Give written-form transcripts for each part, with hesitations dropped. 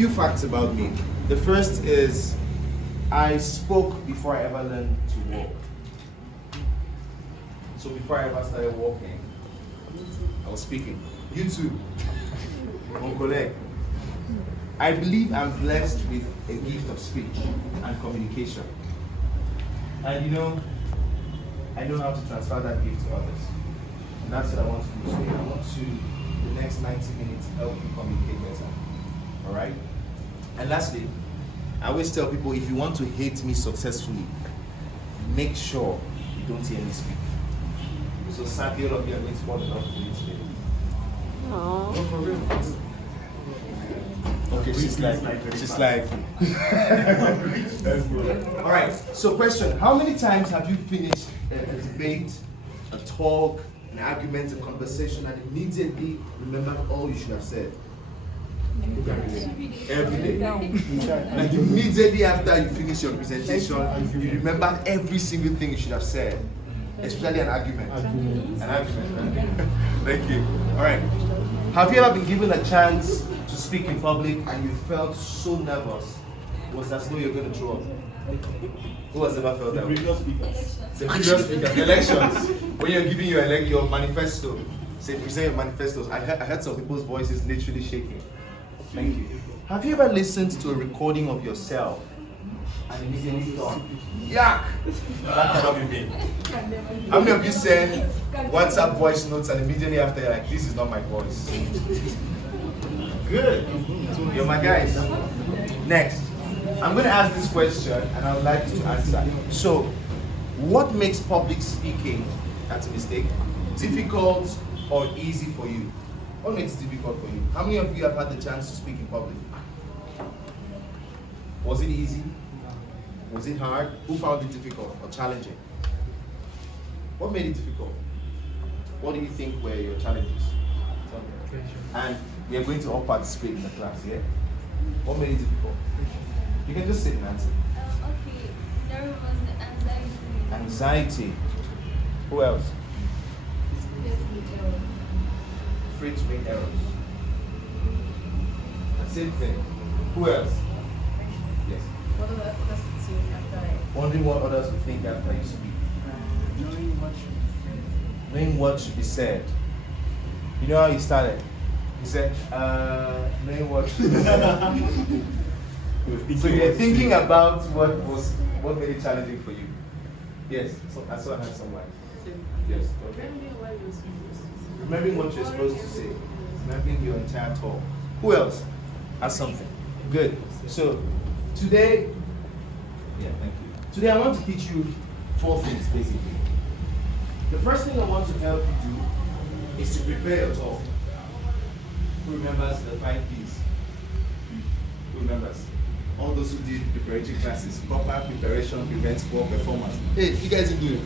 few facts about me. The first is I spoke before I ever learned to walk. So before I ever started walking, I was speaking. You too, mon collègue. I believe I'm blessed with a gift of speech and communication. And you know, I know how to transfer that gift to others. And that's what I want to do today. I want to, the next 90 minutes, help you communicate better. All right? And lastly, I always tell people, if you want to hate me successfully, make sure you don't hear me speak. So sadly, all of you are going to fall in love with me today. Aww. No, for real. Okay, she's like. All right, so question, how many times have you finished a debate, a talk, an argument, a conversation, and immediately remembered all you should have said? Every day. Like immediately after you finish your presentation, you remember every single thing you should have said, especially an argument. An argument. Thank you. All right. Have you ever been given a chance to speak in public and you felt so nervous? It was as though you're going to throw up. Who has ever felt that way? The previous speaker. Elections. When you're giving your manifesto, say present your manifestos. I heard some people's voices literally shaking. Thank you. Have you ever listened to a recording of yourself and immediately thought, yuck! That cannot be me. How many of you send WhatsApp voice notes and immediately after you're like, this is not my voice? Good. You're my guys. Next. I'm going to ask this question and I would like you to answer. So, what makes public speaking, that's a mistake, difficult or easy for you? What makes it difficult for you? How many of you have had the chance to speak in public? Was it easy? Was it hard? Who found it difficult or challenging? What made it difficult? What do you think were your challenges? And we are going to all participate in the class, yeah? What made it difficult? You can just sit and answer. Okay, there was the anxiety. Anxiety. Who else? Afraid to make errors. The same thing. Who else? Yes. What do others think after I... Wondering what others will think after you speak. knowing what should be said. Knowing what should be said. You know how you started? You said, knowing what should be said. So you're thinking about what made it challenging for you. Yes, so I saw I had someone. Yes, okay. Remembering what you're supposed to say. Remembering your entire talk. Who else has something? Good. So today, yeah, thank you. Today I want to teach you 4 things basically. The first thing I want to help you do is to prepare your talk. Who remembers the 5 P's? Who remembers? All those who did preparatory classes. Proper preparation prevents poor performance. Hey, you guys didn't do it.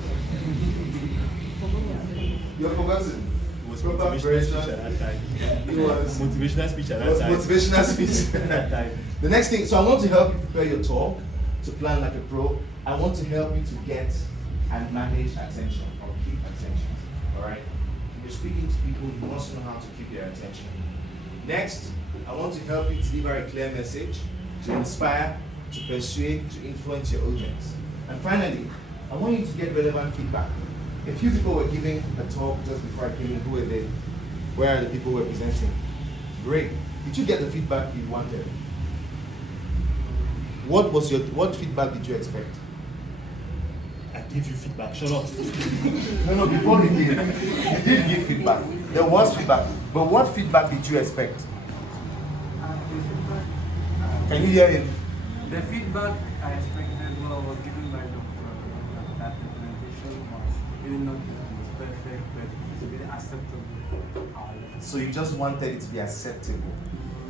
You're forgotten. It was motivational speech at that time. It was motivational speech at that time. Motivational speech at that time. The next thing, so I want to help you prepare your talk, to plan like a pro. I want to help you to get and manage attention or keep attention. Alright? When you're speaking to people, you must know how to keep their attention. Next, I want to help you deliver a clear message, to inspire, to persuade, to influence your audience. And finally, I want you to get relevant feedback. A few people were giving a talk just before I came in. Who were they? Where are the people who were presenting? Great. Did you get the feedback you wanted? What feedback did you expect? I give you feedback. Shut up. No, before you did. You did give feedback. There was feedback. But what feedback did you expect? The feedback, Can you hear him? the feedback I expected was given by Dr. That the presentation was really not perfect, but it's really acceptable. So you just wanted it to be acceptable.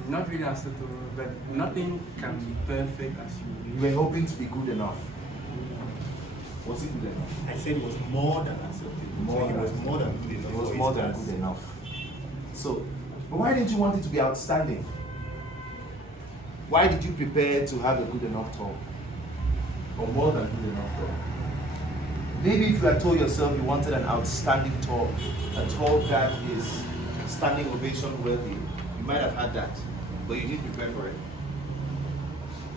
Not really acceptable, but nothing can be perfect as you You wish. were hoping to be good enough. Was it good enough? I said it was more than acceptable. So it was more than good enough. It was for more his than class. good enough. So, but why didn't you want it to be outstanding? Why did you prepare to have a good enough talk? Or more than good enough talk? Maybe if you had told yourself you wanted an outstanding talk, a talk that is standing ovation worthy, you might have had that, but you didn't prepare for it.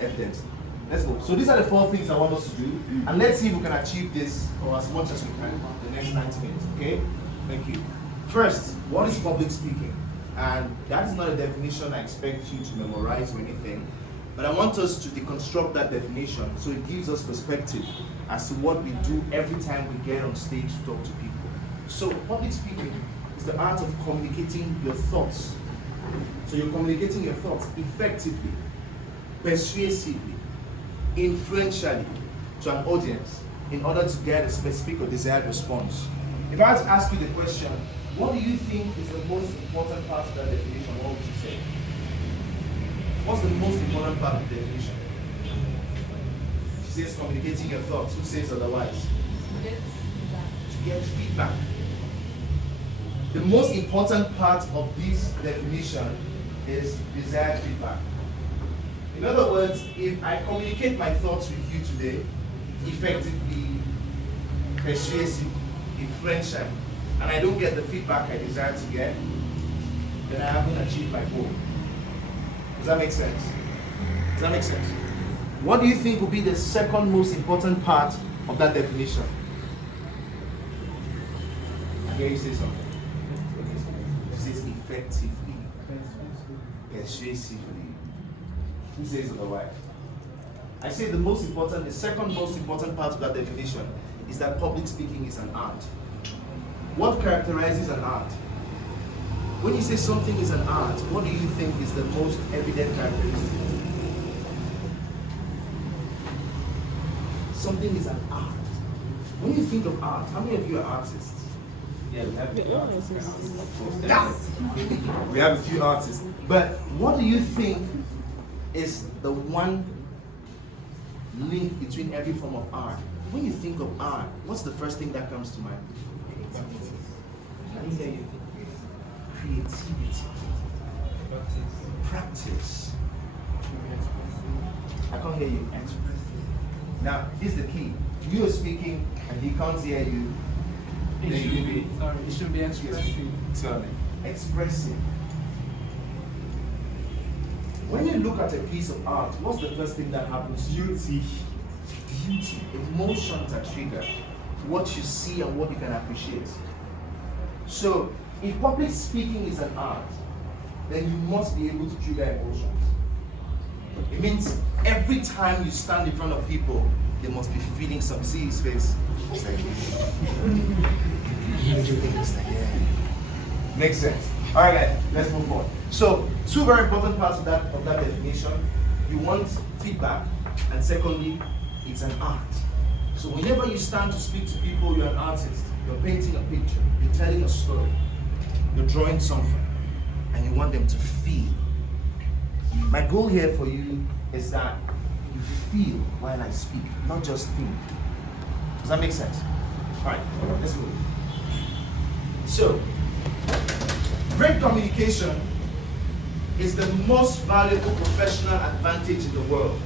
evidence. Let's go. So these are the 4 things I want us to do, and let's see if we can achieve this or as much as we can in the next 90 minutes. Okay? Thank you. First, what is public speaking? And that is not a definition I expect you to memorize or anything, but I want us to deconstruct that definition so it gives us perspective as to what we do every time we get on stage to talk to people. So public speaking is the art of communicating your thoughts. So you're communicating your thoughts effectively, persuasively, influentially to an audience in order to get a specific or desired response. If I had to ask you the question, what do you think is the most important part of that definition? What would you say? What's the most important part of the definition? She says communicating your thoughts. Who says otherwise? To get feedback. The most important part of this definition is desired feedback. In other words, if I communicate my thoughts with you today, effectively, persuasive, influential, and I don't get the feedback I desire to get, then I haven't achieved my goal. Does that make sense? Does that make sense? What do you think will be the second most important part of that definition? I hear you say something. It says effectively, persuasively. Who says otherwise? I say the second most important part of that definition is that public speaking is an art. What characterizes an art? When you say something is an art, what do you think is the most evident characteristic? Something is an art. When you think of art, how many of you are artists? Yeah, we have a few artists. Yes. We have a few artists. But what do you think is the one link between every form of art? When you think of art, what's the first thing that comes to mind? I didn't hear you. Creativity. Practice. I can't hear you. Now, here's the key. You are speaking and he can't hear you. It should be expressive. Tell me. Expressive. When you look at a piece of art, what's the first thing that happens? Beauty. Beauty. Emotions are triggered. What you see and what you can appreciate. So, if public speaking is an art, then you must be able to trigger emotions. It means every time you stand in front of people, they must be feeling some. See his face. It's like, yeah. Makes sense. All right, let's move on. So, 2 very important parts of that definition. You want feedback, and secondly, it's an art. So, whenever you stand to speak to people, you're an artist. You're painting a picture. You're telling a story. You're drawing something, and you want them to feel. My goal here for you is that you feel while I speak, not just think. Does that make sense? All right, let's move. So, great communication is the most valuable professional advantage in the world.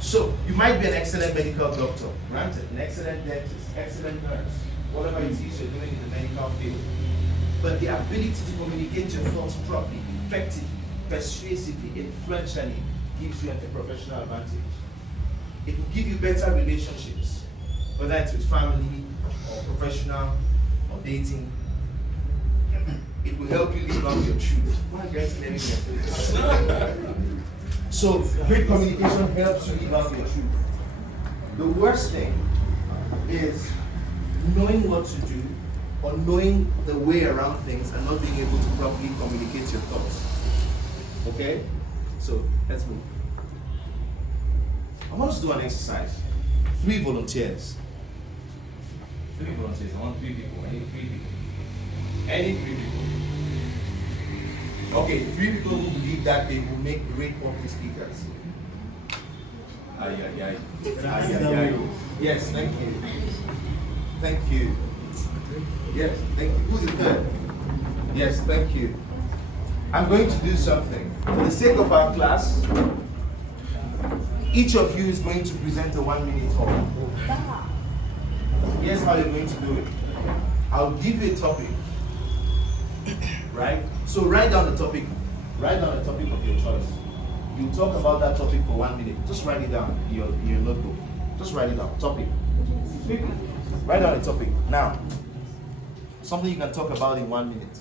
So, you might be an excellent medical doctor, granted, an excellent dentist, excellent nurse, whatever it is you're doing in the medical field. But the ability to communicate your thoughts properly, effectively, persuasively, influentially gives you a professional advantage. It will give you better relationships, whether it's with family or professional or dating. It will help you live out your truth. Why are you guys letting me? So, great communication helps you live out your truth. The worst thing is knowing what to do or knowing the way around things and not being able to properly communicate your thoughts. Okay? So, let's move. I want us to do an exercise. 3 volunteers. 3 volunteers. I want 3 people. I need 3 people. Any 3 people. Okay, 3 people who believe that they will make great public speakers. Yes, thank you. Thank you. Yes, thank you. Who's the 3rd? Yes, thank you. I'm going to do something. For the sake of our class, each of you is going to present a 1-minute talk. Here's how you're going to do it. I'll give you a topic. Right? So write down the topic. Write down the topic of your choice. You talk about that topic for 1 minute. Just write it down in your notebook. Just write it down. Topic. Quickly. Write down a topic. Now. Something you can talk about in 1 minute.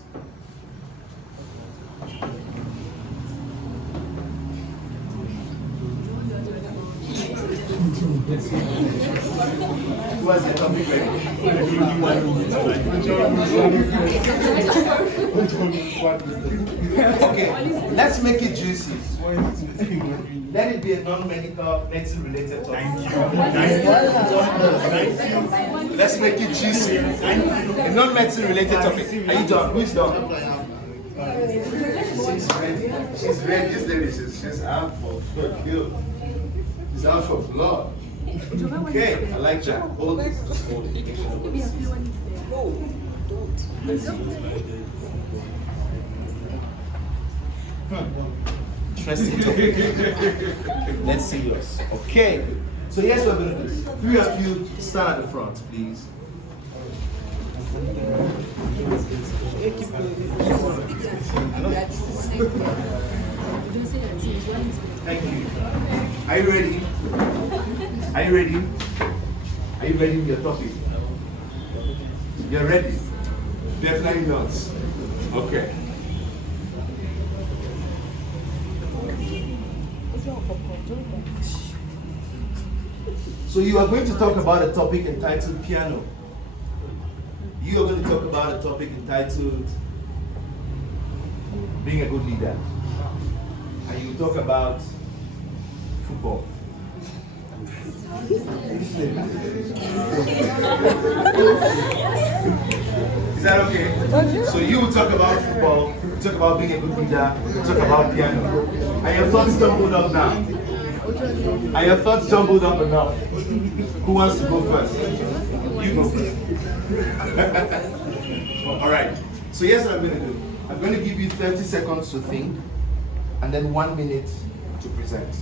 Who has the topic ready? Okay, let's make it juicy. Let it be a non-medical, medicine-related topic. Thank you. Let's make it juicy. A non-medicine-related topic. Are you done? Who's done? She's ready. She's ready. This lady, she's out for good. She's out for blood. Okay, I like that. Hold it. Just hold it. Let's see. Interesting topic. Let's see yours. Okay. So here's what we're going to do. 3 of you stand at the front, please. Thank you. Are you ready? Are you ready? Are you ready with your topic? You're ready? Definitely not. Okay. So you are going to talk about a topic entitled piano. You are going to talk about a topic entitled being a good leader. And you talk about football. Is that okay? So you will talk about football, you talk about being a good leader, you talk about piano. Are your thoughts jumbled up now? Are your thoughts jumbled up enough? Who wants to go first? You go first. Alright, so here's what I'm going to do. I'm going to give you 30 seconds to think and then 1 minute to present.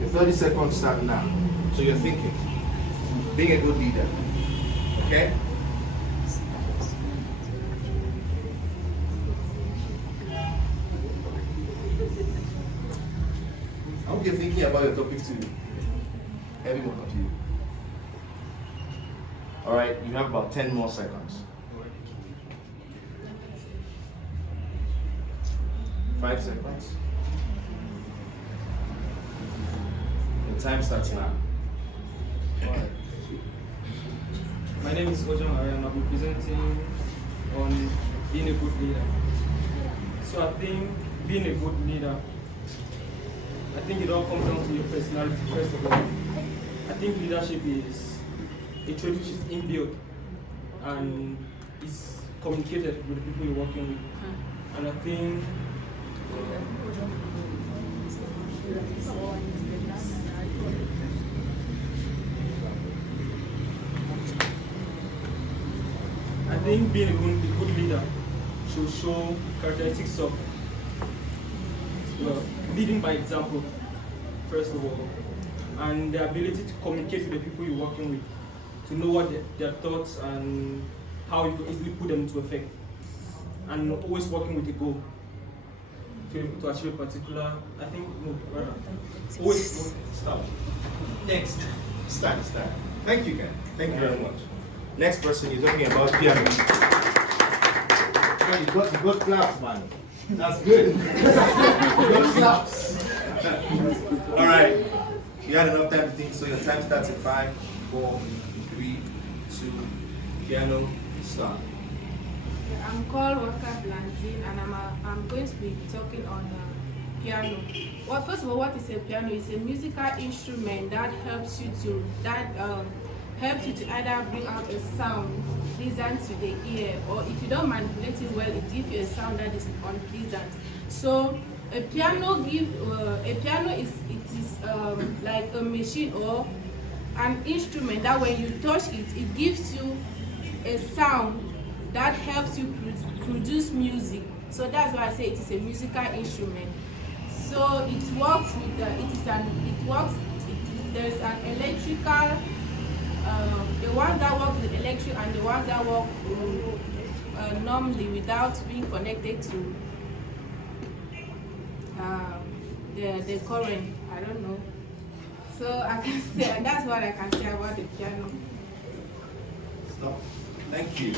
Your 30 seconds start now. So you're thinking, being a good leader. Okay? I hope you're thinking about your topic too. Every one of you. Alright, you have about 10 more seconds. 5 seconds. The time starts now. My name is Ojan Arian. I'll be presenting on being a good leader. So I think being a good leader, I think it all comes down to your personality first of all. I think leadership is a trait which is inbuilt and is communicated with the people you're working with. And I think being a good leader should show characteristics of leading by example, first of all, and the ability to communicate with the people you're working with, to know what their thoughts and how you can easily put them into effect, and always working with a goal to achieve a particular, I think, no, rather, always stop. Next. Start. Thank you, Ken. Thank you very much. Next person, you're talking about piano. You got claps, man. That's good. You got claps. All right. You had enough time to think, so your time starts in 5, 4, 3, 2, piano, start. I'm called Waka Blantin, and I'm going to be talking on piano. Well, first of all, what is a piano? It's a musical instrument that helps you to either bring out a sound pleasant to the ear, or if you don't manipulate it well, it gives you a sound that is unpleasant. So a piano is like a machine or an instrument that when you touch it, it gives you a sound that helps you produce music. So that's why I say it is a musical instrument. So it works with there's an electrical, the ones that work with electric and the ones that work normally without being connected to the current. I don't know. So I can say, and that's what I can say about the piano. Stop. Thank you.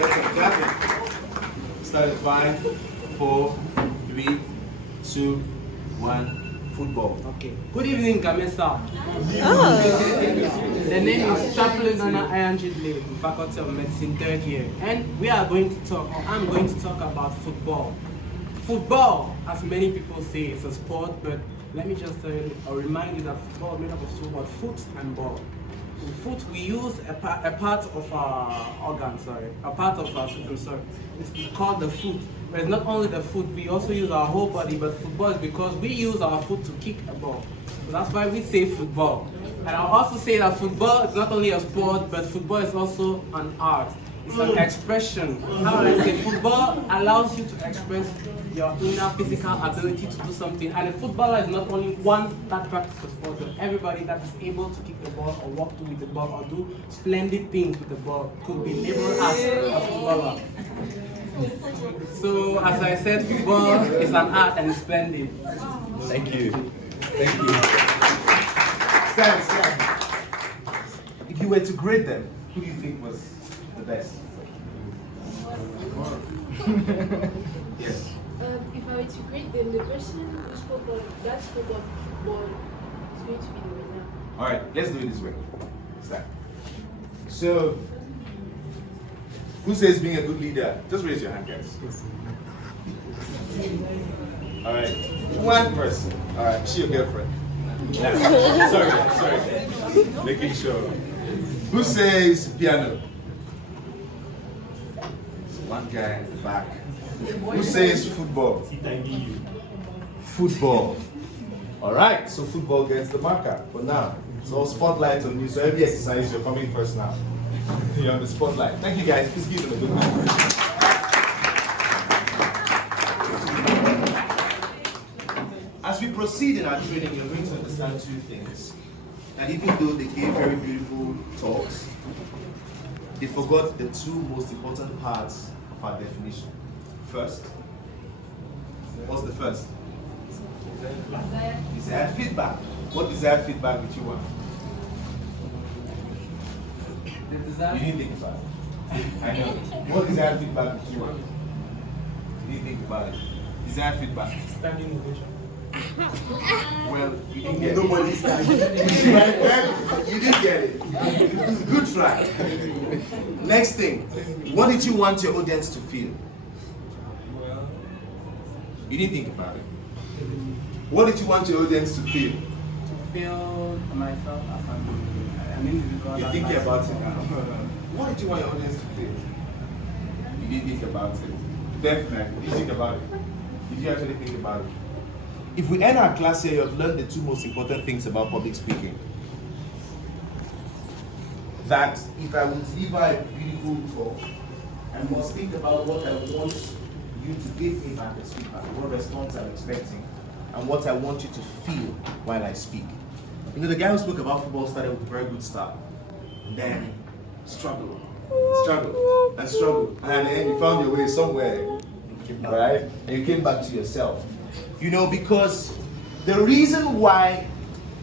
Let's clap it. Start at 5, 4, 3, 2, 1. Football. Okay. Good evening, Camesa. The name is Chaplain Donna Iron Jubilee, Faculty of Medicine, 3rd year. And we are going to talk, or I'm going to talk about football. Football, as many people say, is a sport, but let me just tell you or remind you that football is made up of two words, foot and ball. In foot, we use a part of our organ, a part of our system, It's called the foot. But it's not only the foot, we also use our whole body, but football is because we use our foot to kick a ball. So that's why we say football. And I'll also say that football is not only a sport, but football is also an art. It's an expression. How do I say? Football allows you to express your inner physical ability to do something. And a footballer is not only one that practices sport, but everybody that is able to kick the ball or walk to with the ball or do splendid things with the ball could be labeled as a footballer. So, as I said, football is an art and it's splendid. Thank you. Thank you. Stand. If you were to grade them, who do you think was the best? Yes. If I were to grade them, the person who spoke of football is going to be the winner. All right, let's do it this way. Start. So, who says being a good leader? Just raise your hand, guys. All right, one person. All right, she your girlfriend. Nah. Sorry. Making sure. Who says piano? One guy in the back. Who says football? Football. All right, so football gets the marker for now. So spotlight on you. So every exercise, you're coming first now. You're on the spotlight. Thank you, guys. Please give them a good hand. As we proceed in our training, you're going to understand two things. And even though they gave very beautiful talks, they forgot the two most important parts of our definition. First, what's the first? Desired feedback. What desired feedback did you want? You didn't think about it. I know. What desired feedback did you want? You didn't think about it. Desired feedback. Standing ovation. Well, you didn't get it. Nobody's standing. You didn't get it. Good try. Next thing, what did you want your audience to feel? You didn't think about it. What did you want your audience to feel? To feel myself as an individual. You're thinking about it now. What did you want your audience to feel? You didn't think about it. Definitely. Did you think about it? Did you actually think about it? If we end our class here, you have learned the two most important things about public speaking. That if I would deliver a beautiful talk, I must think about what I want you to give me back as feedback, what response I'm expecting, and what I want you to feel while I speak. You know, the guy who spoke about football started with a very good start. Then struggle, and struggle. And at the end, you found your way somewhere, right? And you came back to yourself. You know, because the reason why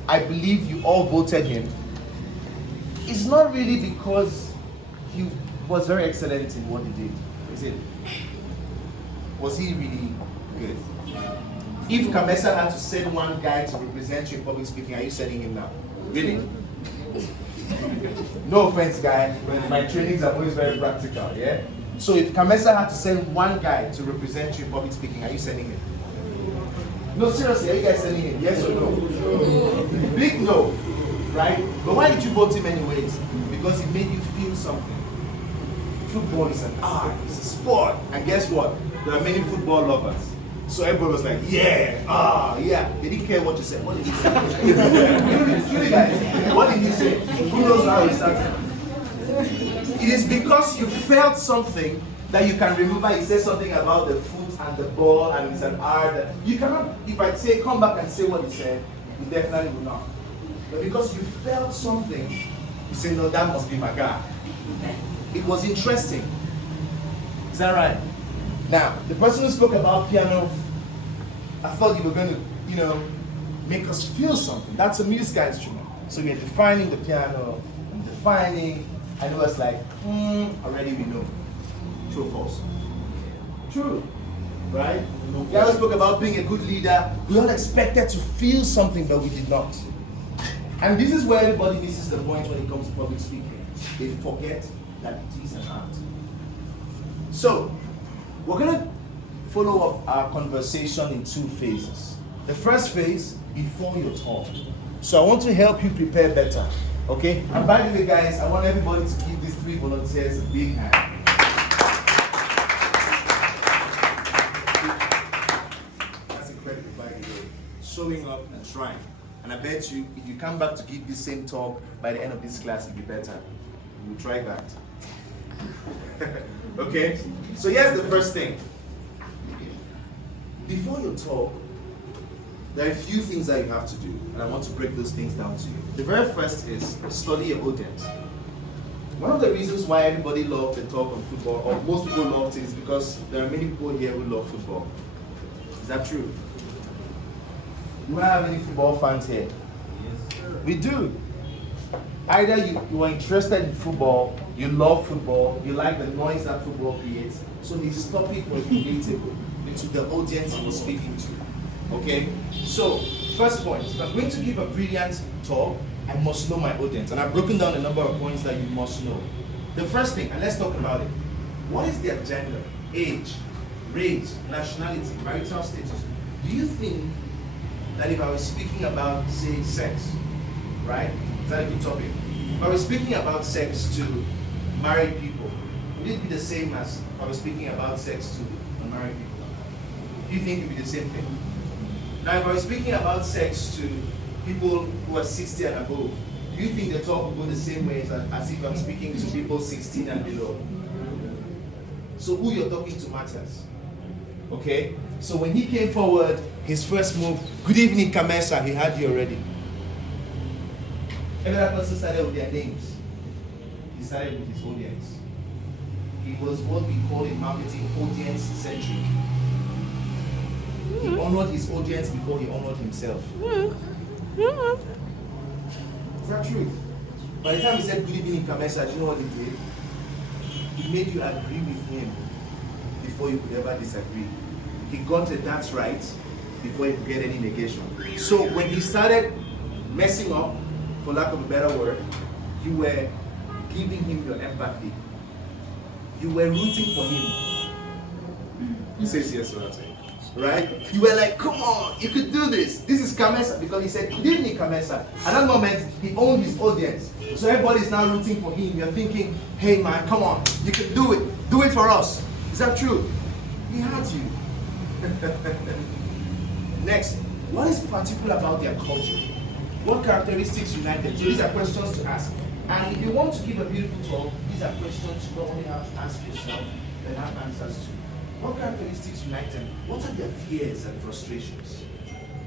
I believe you all voted him is not really because he was very excellent in what he did. Is it? Was he really good? If Camesa had to send one guy to represent you in public speaking, are you sending him now? Really? No offense, guy, but my trainings are always very practical, yeah? So if Camesa had to send one guy to represent you in public speaking, are you sending him? No, seriously, are you guys sending him? Yes or no? Big no, right? But why did you vote him anyways? Because he made you feel something. Football is an art, it's a sport. And guess what? There are many football lovers. So everybody was like, yeah, yeah. They didn't care what you said. What did he say? Really, guys, what did he say? Who knows how he started? It is because you felt something that you can remember. He said something about the foot and the ball, and it's an art. You cannot, if I say, come back and say what he said, you definitely will not. But because you felt something, you say, no, that must be my guy. It was interesting. Is that right? Now, the person who spoke about piano I thought you were going to, make us feel something. That's a musical instrument. So you're defining the piano, and defining, and it was like, already we know. True or false? True. Right? We always spoke about being a good leader. We all expected to feel something, but we did not. And this is where everybody misses the point when it comes to public speaking. They forget that it is an art. So, we're going to follow up our conversation in 2 phases. The first phase, before your talk. So I want to help you prepare better. Okay? And by the way, guys, I want everybody to give these 3 volunteers a big hand. That's incredible, by the way. Showing up and trying. And I bet you, if you come back to give this same talk by the end of this class, it'll be better. We'll try that. Okay? So here's the first thing. Before your talk, there are a few things that you have to do, and I want to break those things down to you. The very first is study your audience. One of the reasons why everybody loved the talk on football, or most people loved it, is because there are many people here who love football. Is that true? Do I have any football fans here? Yes, sir. We do. Either you are interested in football, you love football, you like the noise that football creates, so his topic was relatable to the audience he was speaking to. Okay? So, first point, if I'm going to give a brilliant talk, I must know my audience. And I've broken down a number of points that you must know. The first thing, and let's talk about it. What is their gender, age, race, nationality, marital status? Do you think that if I was speaking about, say, sex, right? Is that a good topic? If I was speaking about sex to married people, would it be the same as if I was speaking about sex to unmarried people? Do you think it would be the same thing? Now, if I was speaking about sex to people who are 60 and above, do you think the talk will go the same way as if I'm speaking to people 16 and below? So who you're talking to matters. Okay? So when he came forward, his first move, good evening, Camesa, he had you already. Every other person started with their names. He started with his audience. He was what we call in marketing audience-centric. He honored his audience before he honored himself. Is that true? By the time he said good evening, Camesa, do you know what he did? He made you agree with him before you could ever disagree. He got it, that's right, before he could get any negation. So when he started messing up, for lack of a better word, you were giving him your empathy. You were rooting for him. He says yes, what I'm saying. Right? You were like, come on, you could do this. This is Camesa, because he said, good evening, Camesa. At that moment, he owned his audience. So everybody's now rooting for him. You're thinking, hey man, come on, you can do it. Do it for us. Is that true? He had you. Next, what is particular about their culture? What characteristics unite them? So these are questions to ask. And if you want to give a beautiful talk, these are questions you don't only have to ask yourself, but have answers to. What characteristics unite them? What are their fears and frustrations?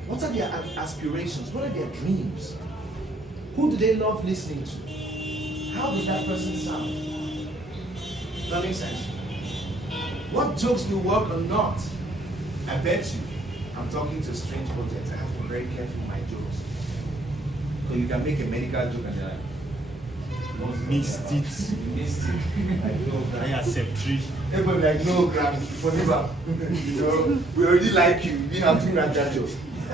What are their aspirations? What are their dreams? Who do they love listening to? How does that person sound? Does that make sense? What jokes will work or not? I bet you, I'm talking to a strange audience. I have to be very careful with my jokes. So you can make a medical joke and they're like, Missed it. you missed it. Like, no, I accept 3. everybody like, no, Grant, forever. You know, we already like you. You didn't have to grant that joke.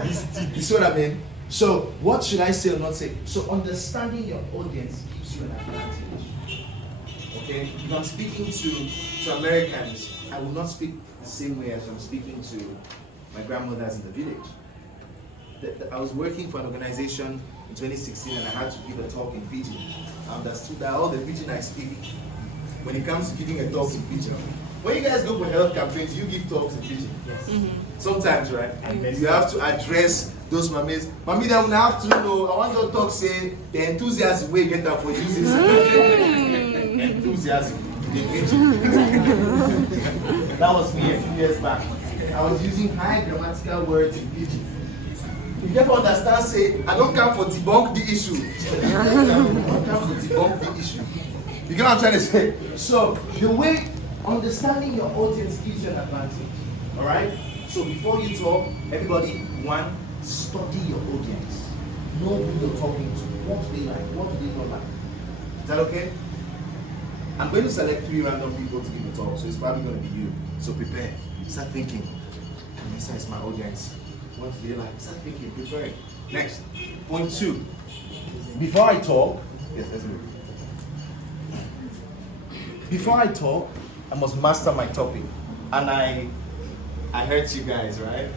Missed it. You see what I mean? So, what should I say or not say? So, understanding your audience gives you an advantage. Okay? If I'm speaking to Americans, I will not speak the same way as I'm speaking to my grandmothers in the village. I was working for an organization in 2016 and I had to give a talk in Fiji. I understood that all the Pidgin I speak, when it comes to giving a talk in Pidgin, when you guys go for health campaigns, you give talks in Pidgin. Yes. Mm-hmm. Sometimes, right? And then you have to address those mammies. Mommy, they will have to know, I want your talk say, the enthusiasm way get that for using enthusiasm in Pidgin. That was me a few years back. I was using high grammatical words in Pidgin. You never understand, say, I don't come for debunk the issue. I don't come for debunk the issue. You get what I'm trying to say? So, the way understanding your audience gives you an advantage. Alright? So before you talk, everybody, one, study your audience. Know who you're talking to. What do they like? What do they not like? Is that okay? I'm going to select 3 random people to give a talk, so it's probably going to be you. So prepare. Start thinking. Camesa is my audience. What do they like? Start thinking. Prepare. Next. Point 2. Before I talk, yes, let's move. Before I talk, I must master my topic. And I hurt you guys, right?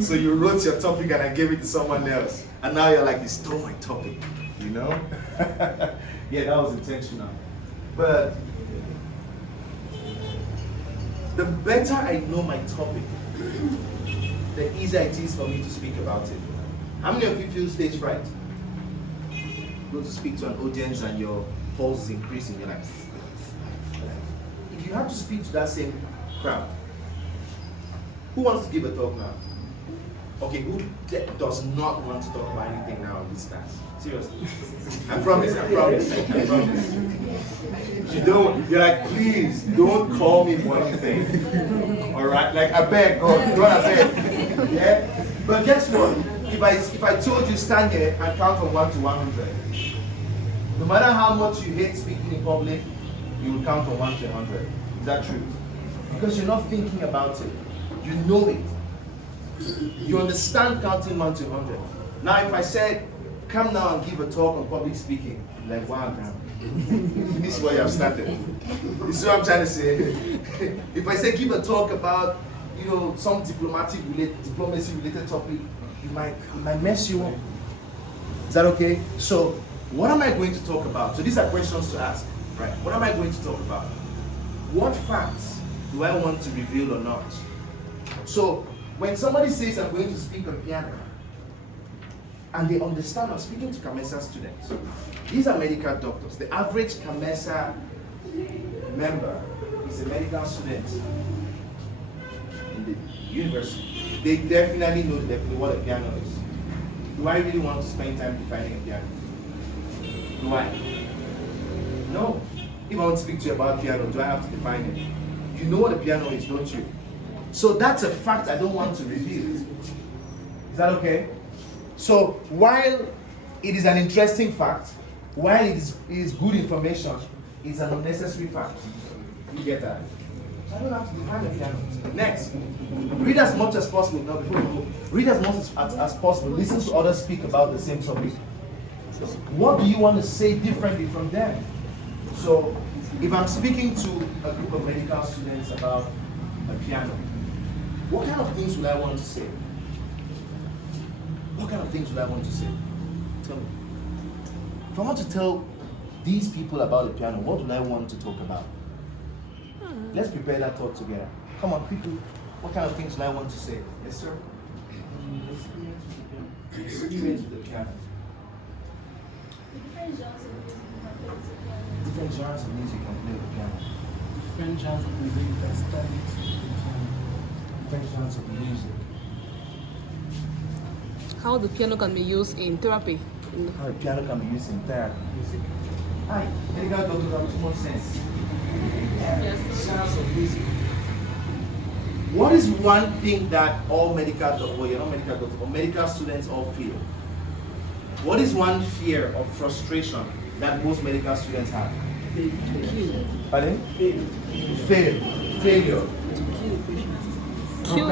So you wrote your topic and I gave it to someone else. And now you're like, you stole my topic, you know? Yeah, that was intentional. But the better I know my topic, the easier it is for me to speak about it. How many of you feel stage fright? Go to speak to an audience and your pulse is increasing. You're like, if you have to speak to that same crowd, who wants to give a talk now? Okay, who does not want to talk about anything now in this class? Seriously. I promise. You don't, you're like, please, don't call me for anything. Alright? Like, I beg, God, I beg. Yeah? But guess what? If I told you stand here and count from 1 to 100, no matter how much you hate speaking in public, you will count from 1 to 100. Is that true? Because you're not thinking about it. You know it. You understand counting 1 to 100. Now, if I said, come now and give a talk on public speaking, like, wow, man. This is where you have started. You see what I'm trying to say? If I say give a talk about, some diplomacy related topic, it might mess you up. Is that okay? So, what am I going to talk about? So these are questions to ask, right? What am I going to talk about? What facts do I want to reveal or not? So, when somebody says I'm going to speak on piano, and they understand I'm speaking to Camesa students, these are medical doctors. The average Camesa member is a medical student in the university. They definitely know what a piano is. Do I really want to spend time defining a piano? Do I? No. If I want to speak to you about piano, do I have to define it? You know what a piano is, don't you? So that's a fact I don't want to reveal. Is that okay? So while it is an interesting fact, while it is good information, it's an unnecessary fact. You get that? So I don't have to define a piano. Next, read as much as possible. Now before we go, read as much as possible. Listen to others speak about the same topic. What do you want to say differently from them? So if I'm speaking to a group of medical students about a piano, what kind of things would I want to say? What kind of things would I want to say? Tell me. If I want to tell these people about the piano, what would I want to talk about? Let's prepare that talk together. Come on, people. What kind of things would I want to say? Yes, sir? Experience with the piano. Different genres of music you can play with the piano. Different genres of music that studies the piano. Different genres of music. How the piano can be used in therapy. How the piano can be used in therapy. Hi, medical doctors have too much sense. Yes. Genres of music. What is one thing that all medical doctors, well, you're not medical doctors, but medical students all feel? What is one fear or frustration that most medical students have? Pardon? Failure. Cute.